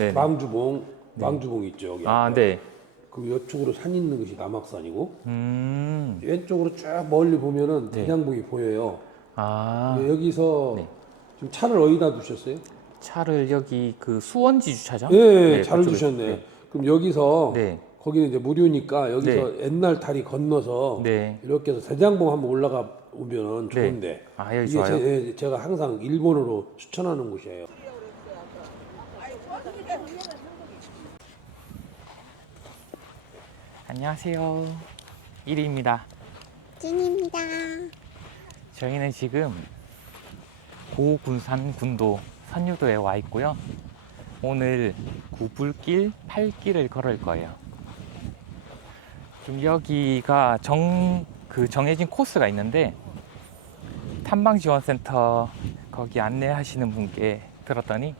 네. 망주봉, 망주봉 있죠 여기. 아, 네. 그 이쪽으로 산 있는 것이 남악산이고 음. 왼쪽으로 쭉 멀리 보면은 네. 대장봉이 보여요. 아. 근데 여기서 네. 지금 차를 어디다 두셨어요? 차를 여기 그 수원지 주차장? 네, 잘 그쪽에. 두셨네. 네. 그럼 여기서 네. 거기는 이제 무료니까 여기서 옛날 다리 건너서 네. 이렇게 해서 대장봉 한번 올라가 오면은 네. 좋은데. 아, 여기 이게 좋아요. 제, 제가 항상 일본어로 추천하는 곳이에요. 안녕하세요. 1위입니다. 찐입니다. 저희는 지금 고군산 군도 선유도에 와 있고요. 오늘 구불길 8길을 걸을 거예요. 좀 여기가 정, 그 정해진 코스가 있는데 탐방지원센터 거기 안내하시는 분께 들었더니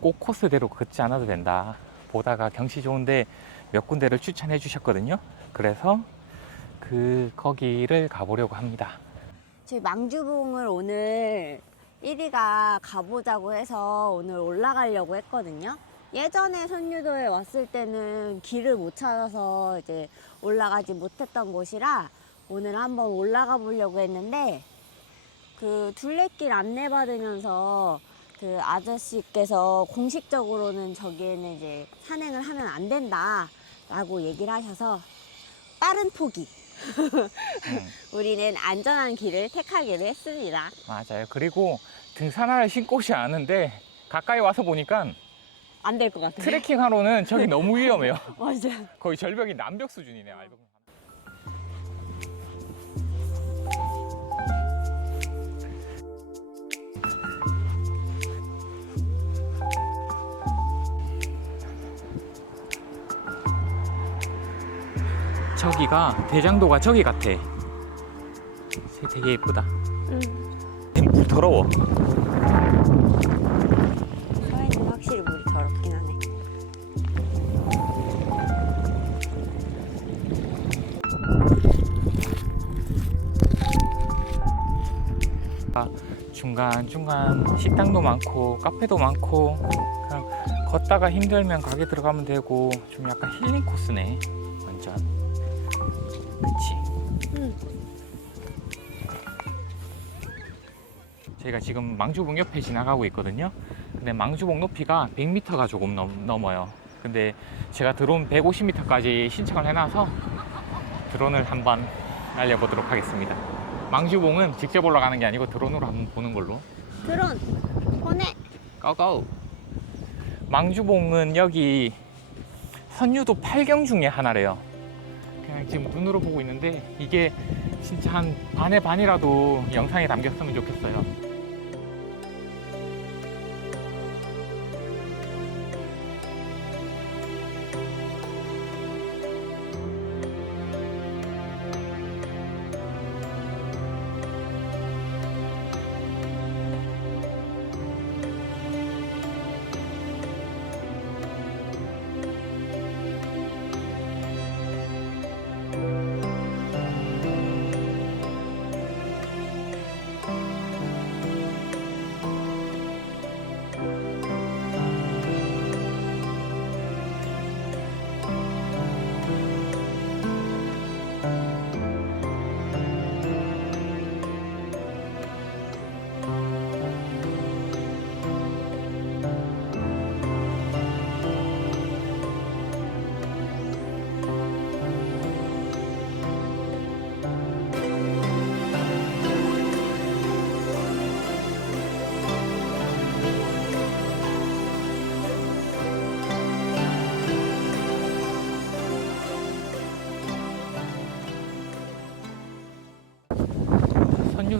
꼭 코스대로 걷지 않아도 된다. 보다가 경치 좋은데 몇 군데를 추천해 주셨거든요. 그래서 그 거기를 가보려고 합니다. 저희 망주봉을 오늘 1위가 가보자고 해서 오늘 올라가려고 했거든요. 예전에 선유도에 왔을 때는 길을 못 찾아서 이제 올라가지 못했던 곳이라 오늘 한번 올라가 보려고 했는데 그 둘레길 안내받으면서 그 아저씨께서 공식적으로는 저기에는 이제 산행을 하면 안 된다 라고 얘기를 하셔서 빠른 포기. 우리는 안전한 길을 택하기로 했습니다. 맞아요. 그리고 등산화를 신고 오지 않은데 가까이 와서 보니까 안 될 것 같아요. 트레킹 하러는 저기 너무 위험해요. 맞아. 거의 절벽이 남벽 수준이네요. 알고 보면. 저기가 대장도가 저기 같아. 되게 예쁘다. 물 더러워. 서해는 확실히 물이 더럽긴 하네. 중간 중간 식당도 많고 카페도 많고 그냥 걷다가 힘들면 가게 들어가면 되고 좀 약간 힐링 코스네 완전 그치? 응. 저희가 지금 망주봉 옆에 지나가고 있거든요. 근데 망주봉 높이가 100m가 조금 넘, 넘어요. 근데 제가 드론 150m까지 신청을 해놔서 드론을 한번 날려보도록 하겠습니다. 망주봉은 직접 올라가는 게 아니고 드론으로 한번 보는 걸로. 드론 보내. 고고 망주봉은 여기 선유도 8경 중에 하나래요 그냥 지금 눈으로 보고 있는데 이게 진짜 한 반의 반이라도 영상에 담겼으면 좋겠어요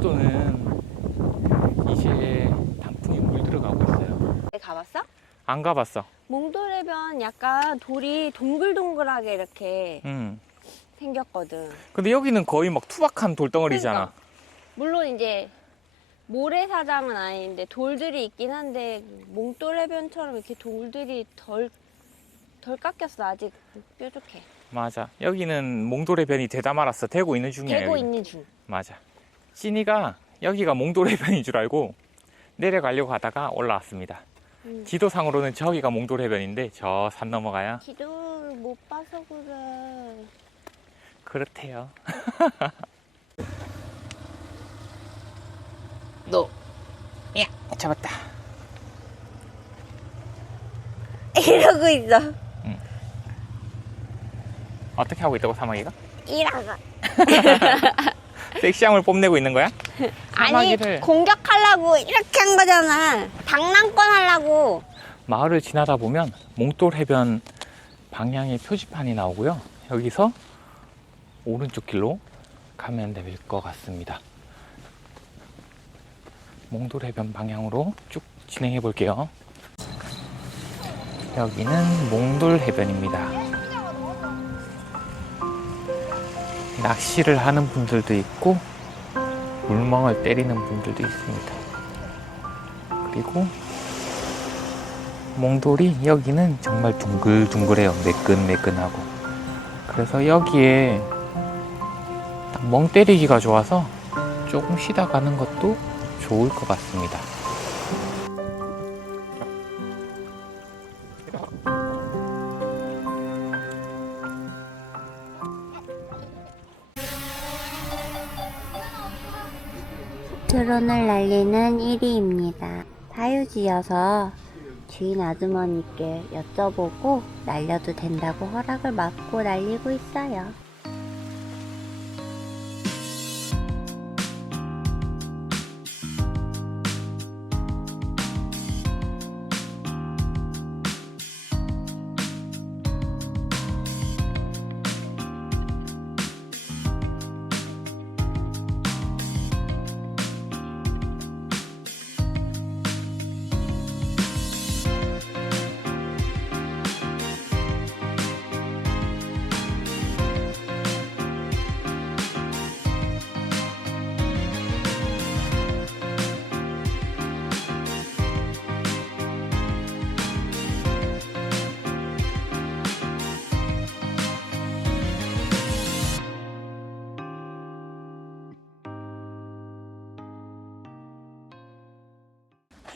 선유도는 이제 단풍이 물들어가고 있어요 가봤어? 안 가봤어 몽돌해변 약간 돌이 동글동글하게 이렇게 음. 생겼거든. 근데 여기는 거의 막 투박한 돌덩어리잖아 그러니까. 물론 이제 모래사장은 아닌데 돌들이 있긴 한데 몽돌해변처럼 이렇게 돌들이 덜, 덜 깎였어. 아직 뾰족해. 맞아 여기는 몽돌해변이 되다 말았어 되고 있는 중이야 되고 여기. 있는 중. 맞아. 찐이가 여기가 몽돌해변인 줄 알고 내려가려고 하다가 올라왔습니다. 음. 지도상으로는 저기가 몽돌 해변인데 저 산 넘어가야 기도를 못 봐서 그래. 그렇대요. 너 야, 잡았다. 이러고 있어. 어떻게 하고 있다고 사마귀가? 이러고. 섹시함을 뽐내고 있는 거야? 아니 사마귀를- 공격하려고 이렇게 한 거잖아. 장난권 하려고. 마을을 지나다 보면 몽돌 해변 방향의 표지판이 나오고요. 여기서 오른쪽 길로 가면 될 것 같습니다. 몽돌 해변 방향으로 쭉 진행해 볼게요. 여기는 몽돌 해변입니다. 낚시를 하는 분들도 있고 물멍을 때리는 분들도 있습니다. 그리고 몽돌이 여기는 정말 둥글둥글해요. 매끈매끈하고. 그래서 여기에 딱멍 때리기가 좋아서 조금 쉬다 가는 것도 좋을 것 같습니다. 드론을 날리는 1위입니다. 사유지여서 주인 아주머니께 여쭤보고 날려도 된다고 허락을 받고 날리고 있어요.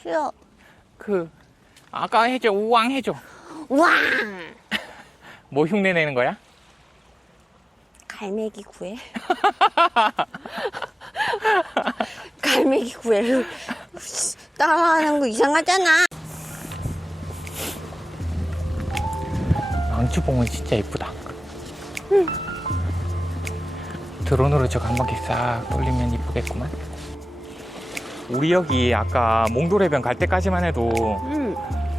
쉬어. 그 아까 해줘 우왕 해줘. 왕! 뭐 흉내 내는 거야? 갈매기 구애. 갈매기 구애를 따라하는 거 이상하잖아. 망주봉은 진짜 이쁘다. 드론으로 저거 한 바퀴 싹 돌리면 이쁘겠구만. 우리 여기 아까 몽돌해변 갈 때까지만 해도 응.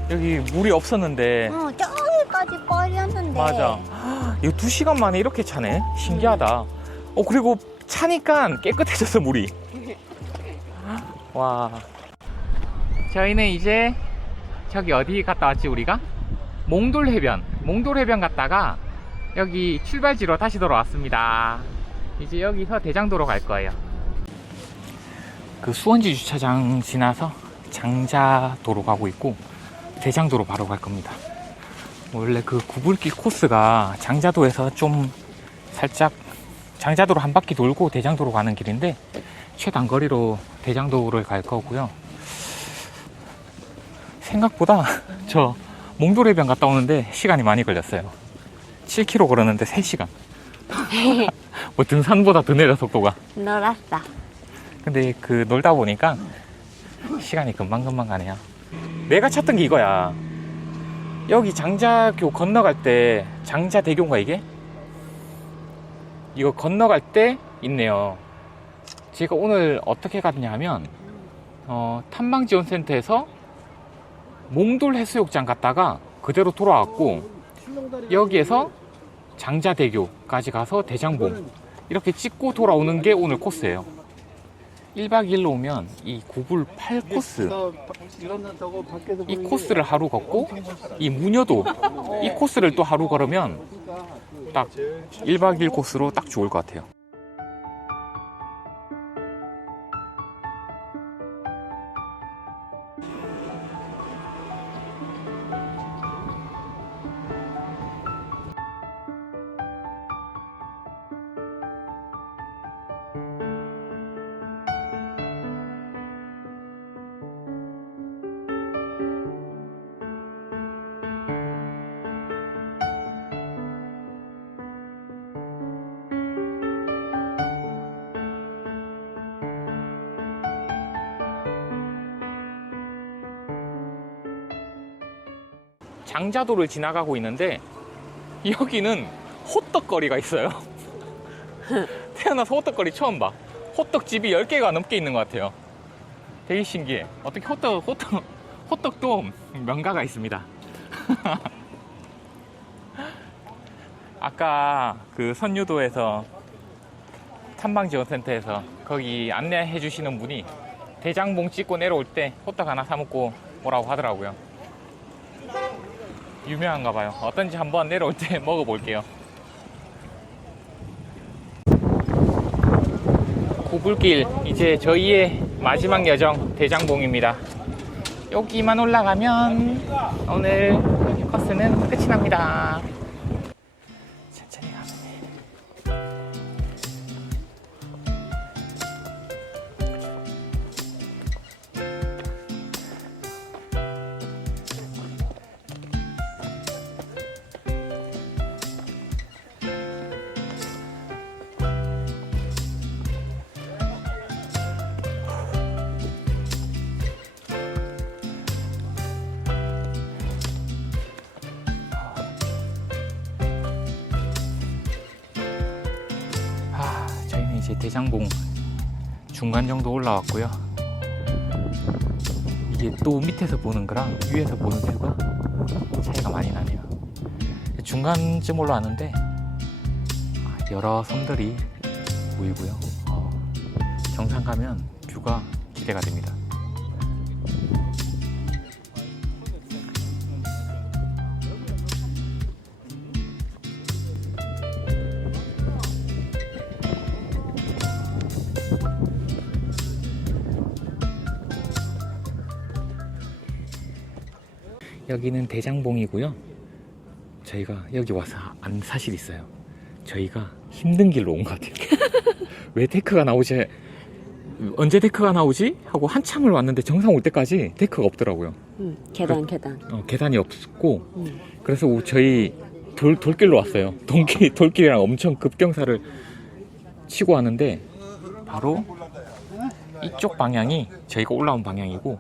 여기 물이 없었는데 어, 저기까지 뻘이었는데. 맞아. 이거 두 시간 만에 이렇게 차네. 신기하다. 어 그리고 차니까 깨끗해졌어 물이. 와. 저희는 이제 저기 어디 갔다 왔지 우리가? 몽돌 해변. 몽돌 해변 갔다가 여기 출발지로 다시 돌아왔습니다. 이제 여기서 대장도로 갈 거예요. 그 수원지 주차장 지나서 장자도로 가고 있고 대장도로 바로 갈 겁니다. 원래 그 구불길 코스가 장자도에서 좀 살짝 장자도로 한 바퀴 돌고 대장도로 가는 길인데 최단거리로 대장도를 갈 거고요. 생각보다 저 몽돌해변 갔다 오는데 시간이 많이 걸렸어요. 7km 걸었는데 3시간. 뭐 등산보다 더 내려 속도가. 놀았어. 근데 그 놀다 보니까 시간이 금방금방 가네요. 내가 찾던 게 이거야. 여기 장자교 건너갈 때 장자대교인가 이게? 이거 건너갈 때 있네요. 제가 오늘 어떻게 갔냐 하면 어, 탐방지원센터에서 몽돌 해수욕장 갔다가 그대로 돌아왔고 여기에서 장자대교까지 가서 대장봉 이렇게 찍고 돌아오는 게 오늘 코스예요. 1박 2일로 오면 이 구불 8코스. 이 코스를 하루 걷고 이 무녀도 이 코스를 또 하루 걸으면 딱 1박 2일 코스로 딱 좋을 것 같아요. 장자도를 지나가고 있는데 여기는 호떡거리가 있어요. 태어나서 호떡거리 처음 봐. 호떡집이 10개가 넘게 있는 것 같아요. 되게 신기해. 어떻게 호떡, 호떡, 호떡도 명가가 있습니다. 아까 그 선유도에서 탐방지원센터에서 거기 안내해 주시는 분이 대장봉 찍고 내려올 때 호떡 하나 사 먹고 오라고 하더라고요. 유명한가 봐요. 어떤지 한번 내려올 때 먹어볼게요. 구불길 이제 저희의 마지막 여정 대장봉입니다. 여기만 올라가면 오늘 이제 대장봉 중간 정도 올라왔고요. 이게 또 밑에서 보는 거랑 위에서 보는 뷰가 차이가 많이 나네요. 중간쯤 올라왔는데 아, 여러 섬들이 보이고요. 어, 정상 가면 뷰가 기대가 됩니다. 여기는 대장봉이고요. 저희가 여기 와서 안 사실 있어요. 저희가 힘든 길로 온 것 같아요. 왜 데크가 나오지? 언제 데크가 나오지? 하고 한참을 왔는데 정상 올 때까지 데크가 없더라고요. 응, 계단 계단. 어, 계단이 없고 응. 그래서 저희 돌, 돌길로 왔어요. 돌길, 돌길이랑 엄청 급경사를 치고 왔는데 바로 이쪽 방향이 저희가 올라온 방향이고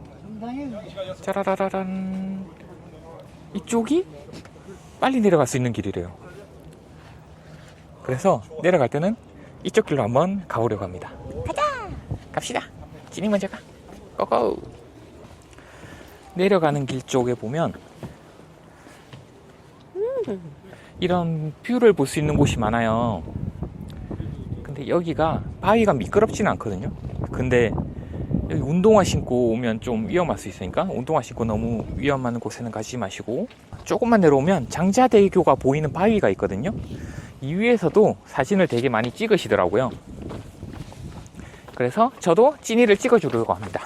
짜라라라란 이쪽이 빨리 내려갈 수 있는 길이래요. 그래서 내려갈 때는 이쪽 길로 한번 가보려고 합니다. 가자! 갑시다. 진이 먼저 가. 고고! 내려가는 길 쪽에 보면 이런 뷰를 볼 수 있는 곳이 많아요. 근데 여기가 바위가 미끄럽지는 않거든요. 근데 운동화 신고 오면 좀 위험할 수 있으니까 운동화 신고 너무 위험한 곳에는 가지 마시고 조금만 내려오면 장자대교가 보이는 바위가 있거든요. 이 위에서도 사진을 되게 많이 찍으시더라고요. 그래서 저도 찐이를 찍어주려고 합니다.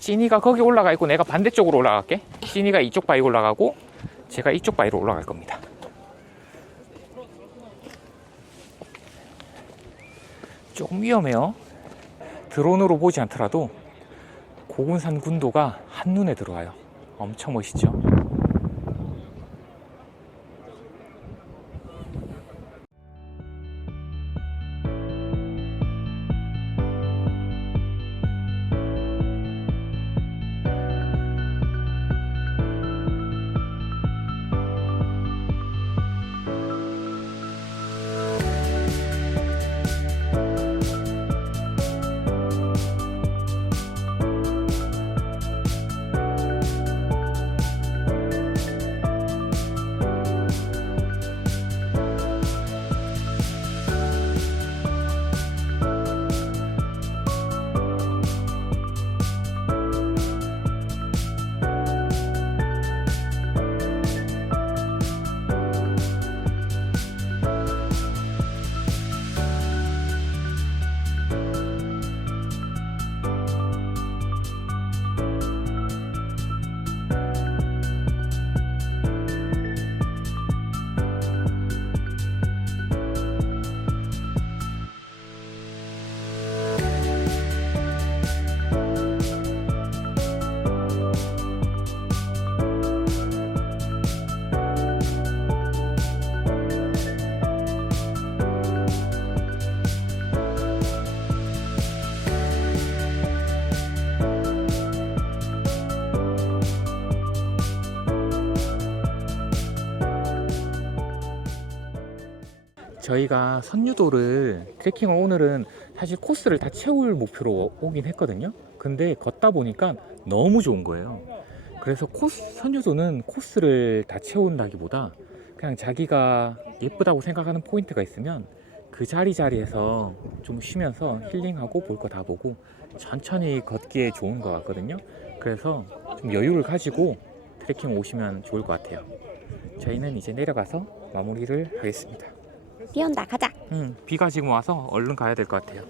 찐이가 거기 올라가 있고 내가 반대쪽으로 올라갈게. 찐이가 이쪽 바위 올라가고 제가 이쪽 바위로 올라갈 겁니다. 조금 위험해요. 드론으로 보지 않더라도 고군산 군도가 한눈에 들어와요. 엄청 멋있죠? 저희가 선유도를 트레킹을 오늘은 사실 코스를 다 채울 목표로 오긴 했거든요. 근데 걷다 보니까 너무 좋은 거예요. 그래서 코스, 선유도는 코스를 다 채운다기보다 그냥 자기가 예쁘다고 생각하는 포인트가 있으면 그 자리 자리에서 좀 쉬면서 힐링하고 볼 거 다 보고 천천히 걷기에 좋은 것 같거든요. 그래서 좀 여유를 가지고 트레킹 오시면 좋을 것 같아요. 저희는 이제 내려가서 마무리를 하겠습니다. 비 온다 가자. 음, 비가 지금 와서 얼른 가야 될 것 같아요.